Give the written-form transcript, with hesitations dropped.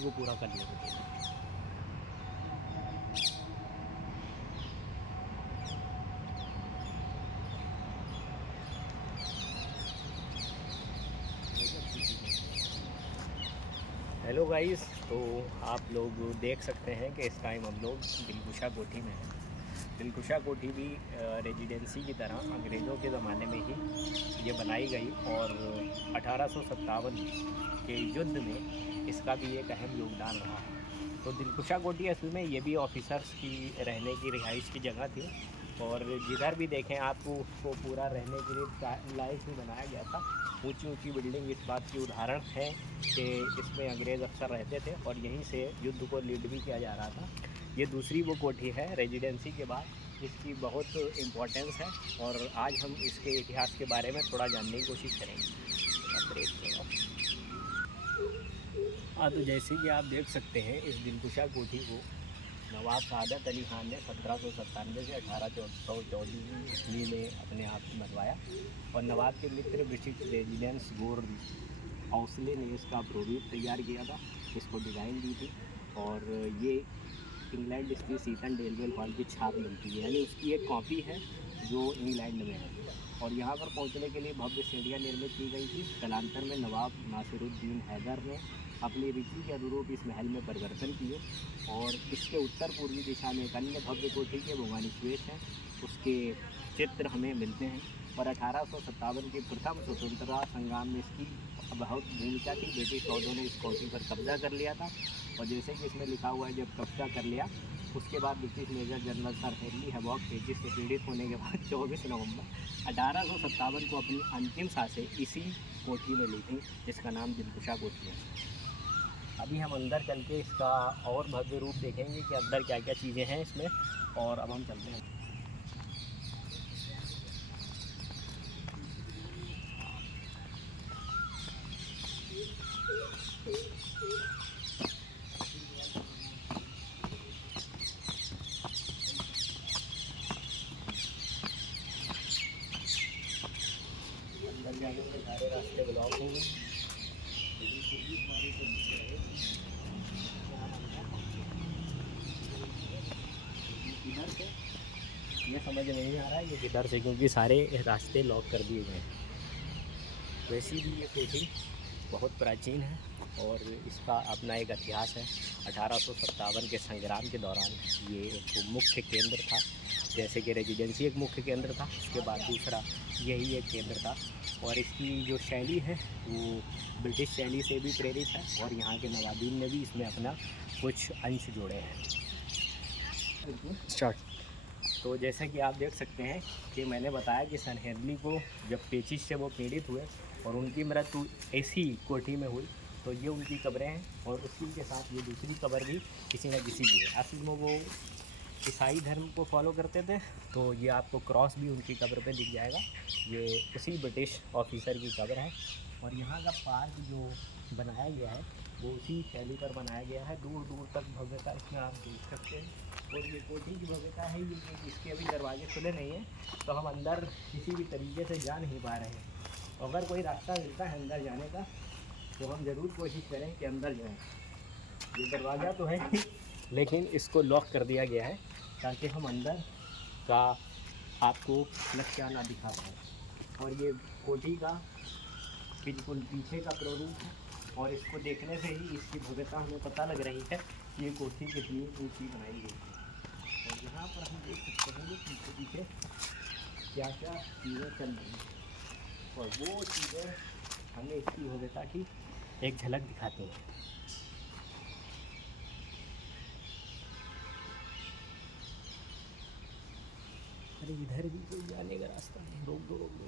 को पूरा करने के लिए। हेलो गाइस, तो आप लोग देख सकते हैं कि इस टाइम हम लोग दिलकुशा कोठी में हैं। दिलकुशा कोठी भी रेजिडेंसी की तरह अंग्रेज़ों के ज़माने में ही ये बनाई गई और 1857 के युद्ध में इसका भी एक अहम योगदान रहा है। तो दिलकुशा कोठी असल में ये भी ऑफिसर्स की रहने की रिहाइश की जगह थी और जिधर भी देखें आपको उसको पूरा रहने के लिए लायक ही बनाया गया था। ऊंची ऊंची बिल्डिंग इस बात की उदाहरण है कि इसमें अंग्रेज़ अफसर रहते थे और यहीं से युद्ध को लीड भी किया जा रहा था। ये दूसरी वो कोठी है रेजिडेंसी के बाद जिसकी बहुत इम्पोर्टेंस है और आज हम इसके इतिहास के बारे में थोड़ा जानने की कोशिश करेंगे। हाँ, तो जैसे कि आप देख सकते हैं इस दिलकुशा कोठी को नवाब सादत अली खान ने 1797 से 1814 ईस्वी में अपने आप बनवाया और नवाब के मित्र ब्रिटिश रेजिडेंस गोर हौसले ने इसका प्रोरूप तैयार किया था, इसको डिज़ाइन दी थी और ये इंग्लैंड स्थित सीटन डेलवेल हॉल की छाप मिलती है, यानी उसकी एक कॉपी है जो इंग्लैंड में है। और यहाँ पर पहुँचने के लिए भव्य सीढ़ियाँ निर्मित की गई थी। कालांतर में नवाब नासिरुद्दीन हैदर ने अपनी रुचि के अनुरूप इस महल में परिवर्तन किए और इसके उत्तर पूर्वी दिशा में एक अन्य भव्य कोठी के भुवनेश्वर है, उसके चित्र हमें मिलते हैं। और 1857 के प्रथम स्वतंत्रता संग्राम में इसकी बहुत भूमिका थी। ब्रिटिश फौजों ने इस कोठी पर कब्जा कर लिया था और जैसे कि इसमें लिखा हुआ है, जब कब्जा कर लिया उसके बाद British major general sir Henry Havelock तेजी से पीड़ित होने के बाद 24 नवंबर 1857 को अपनी अंतिम सांसें इसी कोठी में ली थी, जिसका नाम दिलकुशा कोठी है। अभी हम अंदर चल के इसका और भव्य रूप देखेंगे कि अंदर क्या क्या चीज़ें हैं इसमें। और अब हम चलते हैं। अंदर जाने के सारे रास्ते ब्लॉक होंगे। किधर से ये समझ नहीं आ रहा है, ये किधर से, क्योंकि सारे रास्ते लॉक कर दिए गए हैं। वैसे भी ये कोठी बहुत प्राचीन है और इसका अपना एक इतिहास है। 1857 के संग्राम के दौरान ये एक मुख्य केंद्र था, जैसे कि रेजिडेंसी एक मुख्य केंद्र था, उसके बाद दूसरा यही एक केंद्र था। और इसकी जो शैली है वो ब्रिटिश शैली से भी प्रेरित है और यहाँ के नवाबीन ने भी इसमें अपना कुछ अंश जोड़े हैं। स्टार्ट। तो जैसे कि आप देख सकते हैं कि मैंने बताया कि सर हेनरी को जब पेचिश से वो पीड़ित हुए और उनकी मृत्यु ऐसी कोठी में हुई, तो ये उनकी कब्रें हैं और उसी के साथ ये दूसरी कब्र भी किसी न किसी की है। असल में वो ईसाई धर्म को फॉलो करते थे, तो ये आपको क्रॉस भी उनकी कब्र पे दिख जाएगा। ये उसी ब्रिटिश ऑफिसर की कब्र है और यहाँ का पार्क जो बनाया गया है वो उसी शैली पर बनाया गया है। दूर दूर तक भव्यता इसमें आप देख सकते हैं। और ये कोठी की भव्यता है ये कि इसके अभी दरवाजे खुले नहीं हैं, तो हम अंदर किसी भी तरीके से जा नहीं पा रहे हैं। अगर कोई रास्ता मिलता है अंदर जाने का तो हम ज़रूर कोशिश करें कि अंदर जाएं। ये दरवाज़ा तो है लेकिन इसको लॉक कर दिया गया है ताकि हम अंदर का आपको नक्शा दिखा पाएँ। और ये कोठी का बिल्कुल पीछे का प्रारूप है और इसको देखने से ही इसकी भव्यता हमें पता लग रही है कि ये कोठी कितनी ऊंची बनाई गई है। और यहाँ पर हम देख सकते हैं कि पीछे पीछे क्या क्या चीज़ें चल रही हैं और वो चीज़ें हमें इसकी भव्यता की एक झलक दिखाती हैं। अरे इधर भी कोई जाने का रास्ता नहीं, रोक दो रोक दो।